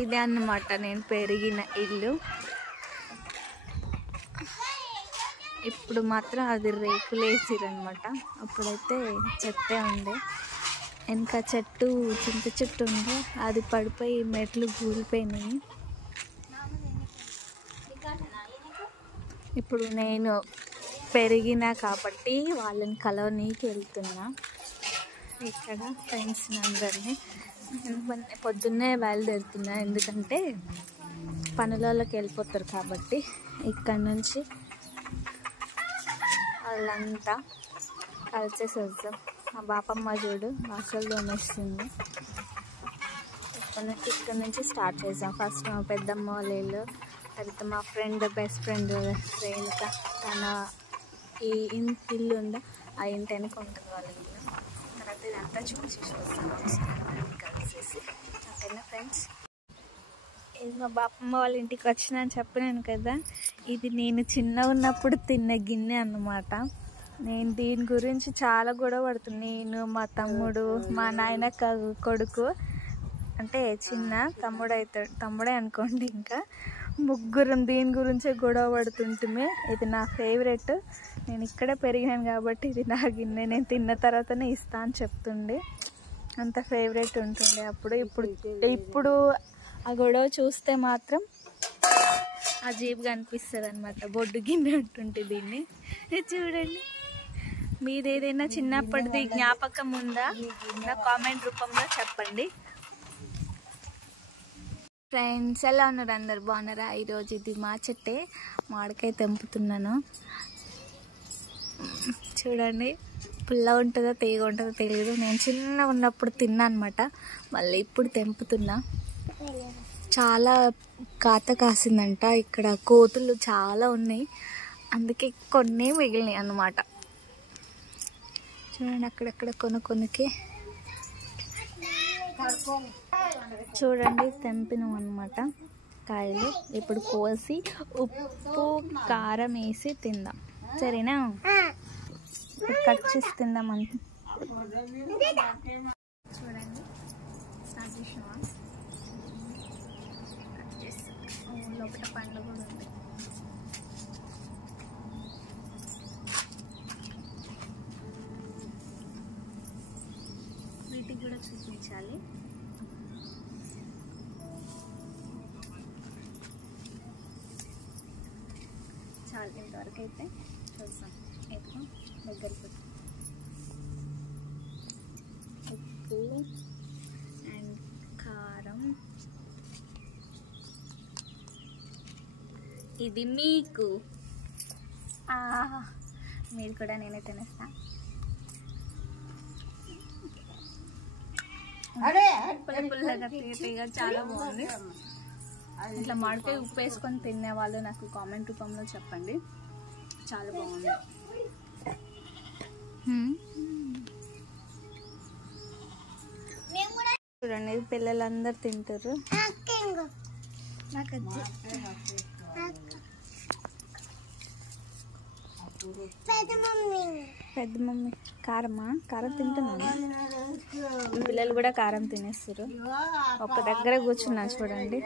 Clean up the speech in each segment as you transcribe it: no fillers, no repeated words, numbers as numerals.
ఇదే అన్నమాట నేను పెరిగిన ఇల్లు. ఇప్పుడు మాత్రం అది రేకులు వేసిరనమాట. అప్పుడైతే చెట్టే ఉండే, వెనక చెట్టు చింత చెట్టు ఉండే, అది పడిపోయి మెట్లు కూలిపోయినాయి. ఇప్పుడు నేను పెరిగినా కాబట్టి వాళ్ళని కలవనీకి వెళ్తున్నా. ఇక్కడ ఫ్రెండ్స్ అందరినీ పొద్దున్నే బయలుదేరుతున్నా, ఎందుకంటే పనులలోకి వెళ్ళిపోతారు కాబట్టి. ఇక్కడ నుంచి వాళ్ళంతా కలిసేసి వద్దాం. మా బాపమ్మ చూడు అసలు దొమేస్తుంది. ఇక్కడ నుంచి స్టార్ట్ చేద్దాం. ఫస్ట్ మా పెద్దమ్మ వాళ్ళ ఇల్లు, తర్వాత మా ఫ్రెండ్ బెస్ట్ ఫ్రెండ్ రేణుక, తన ఈ ఇల్లు ఉందా ఆ ఇంటి వెనక ఉంటుంది వాళ్ళ ఇల్లు. తర్వాత ఇదంతా చూసేసి వస్తాం కలిసేసి. ఓకేనా ఫ్రెండ్స్, ఇది మా బాపమ్మ వాళ్ళ ఇంటికి వచ్చిన అని చెప్పినాను కదా, ఇది నేను చిన్న ఉన్నప్పుడు తిన్న గిన్నె అన్నమాట. నేను దీని గురించి చాలా గొడవ పడుతుంది. నేను, మా తమ్ముడు, మా నాయన కొడుకు, అంటే చిన్న తమ్ముడు అవుతాడు, తమ్ముడే అనుకోండి, ఇంకా ముగ్గురం దీని గురించే గొడవ పడుతుంటే. ఇది నా ఫేవరెట్, నేను ఇక్కడే పెరిగాను కాబట్టి ఇది నా గిన్నె, నేను తిన్న తర్వాతనే ఇస్తా అని చెప్తుండే. అంత ఫేవరెట్ ఉంటుండే అప్పుడు. ఇప్పుడు ఆ గొడవ చూస్తే మాత్రం అజీబ్గా అనిపిస్తుంది అనమాట. బొడ్డు గిన్నె అంటుంటే దీన్ని. చూడండి, మీది ఏదైనా చిన్నప్పటిది జ్ఞాపకం ఉందా నా కామెంట్ రూపంలో చెప్పండి. ఫ్రెండ్స్ ఎలా ఉన్నారు? అందరు బాగున్నారా? ఈరోజు ఇది మా చెట్టే, మామిడికాయ తెంపుతున్నాను. చూడండి, పుల్ల ఉంటుందో తీగ ఉంటుందో తెలియదు. నేను చిన్న ఉన్నప్పుడు తిన్నా అనమాట, మళ్ళీ ఇప్పుడు తెంపుతున్నా. చాలా కాత కాసిందంట. ఇక్కడ కోతులు చాలా ఉన్నాయి, అందుకే కొన్ని మిగిలినాయి అన్నమాట. చూడండి అక్కడక్కడ కొనుక్కొనికి. చూడండి తెంపినాం అన్నమాట కాయలు. ఇప్పుడు కోసి ఉప్పు కారం వేసి తిందాం, సరేనా? ఇప్పుడు కట్ చేసి తిందాం అంత. చూడండి స్టార్ట్ చేసినావా? కట్ చేసి లోపల పండ్లు కూడా ఉంది. వీటికి కూడా చూపించాలి. చాలు, ఇంతవరకు అయితే చూస్తాం. ఎక్కువ దగ్గరికి ఉప్పు అండ్ కారం. ఇది మీకు, మీరు కూడా నేనే తినేస్తా. పుల్లగా తీయగా చాలా బాగుంది. ఇట్లా మామిడికాయ ఉప్పు వేసుకొని తినే వాళ్ళు నాకు కామెంట్ రూపంలో చెప్పండి, చాలా బాగుంది. చూడండి పిల్లలందరూ తింటారు. పెద్ద మమ్మీ కారమా? కారం తింటున్నాను. పిల్లలు కూడా కారం తినేస్తారు. ఒక దగ్గర కూర్చున్నా చూడండి.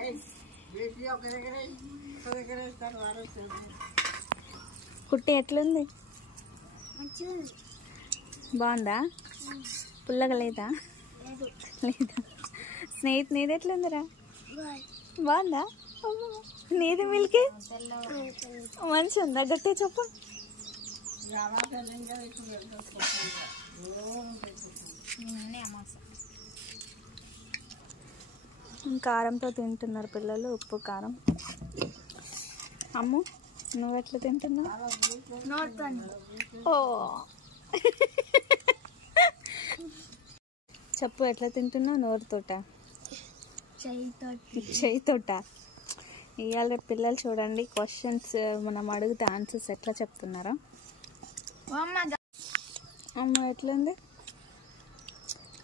కుట్టి ఎట్లుంది? బాగుందా? పుల్లగా లేదా? లేదా? స్నేహితు నీది ఎట్లుందిరా? బాగుందా? నీది మిల్కి మంచిగా ఉందా? గట్టిగా చెప్పు. కారంతో తింటున్నారు పిల్లలు, ఉప్పు కారం. అమ్ము నువ్వు ఎట్లా తింటున్నావు? ఓ చెప్పు, ఎట్లా తింటున్నావు? నోరుతోట? చేయితోట? ఇవాళ రేపు పిల్లలు చూడండి, క్వశ్చన్స్ మనం అడిగితే ఆన్సర్స్ ఎట్లా చెప్తున్నారా? అమ్మ ఎట్లుంది?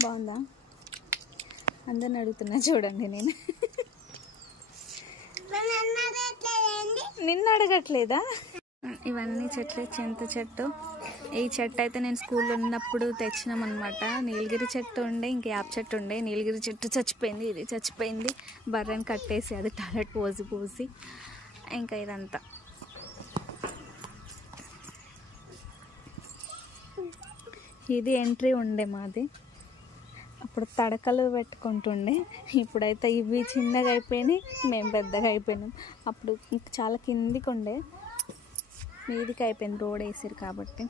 బాగుందా? అందరిని అడుగుతున్నా చూడండి. నేను నిన్ను అడగట్లేదా? ఇవన్నీ చెట్లు, చింత చెట్టు. ఈ చెట్టు అయితే నేను స్కూల్లో ఉన్నప్పుడు తెచ్చినాం అనమాట. నీలగిరి చెట్టు ఉండే, ఇంకా యాప్ చెట్టు ఉండే. నీలగిరి చెట్టు చచ్చిపోయింది, ఇది చచ్చిపోయింది. బర్రెని కట్టేసి అది టాయిలెట్ పోసి ఇంకా ఇదంతా ఇది ఎంట్రీ ఉండే మాది. అప్పుడు తడకలు పెట్టుకుంటుండే. ఇప్పుడైతే ఇవి చిన్నగా అయిపోయినాయి, మేము పెద్దగా అయిపోయినాం. అప్పుడు చాలా కిందికి ఉండే, మీదికి అయిపోయింది, రోడ్ వేసారు కాబట్టి.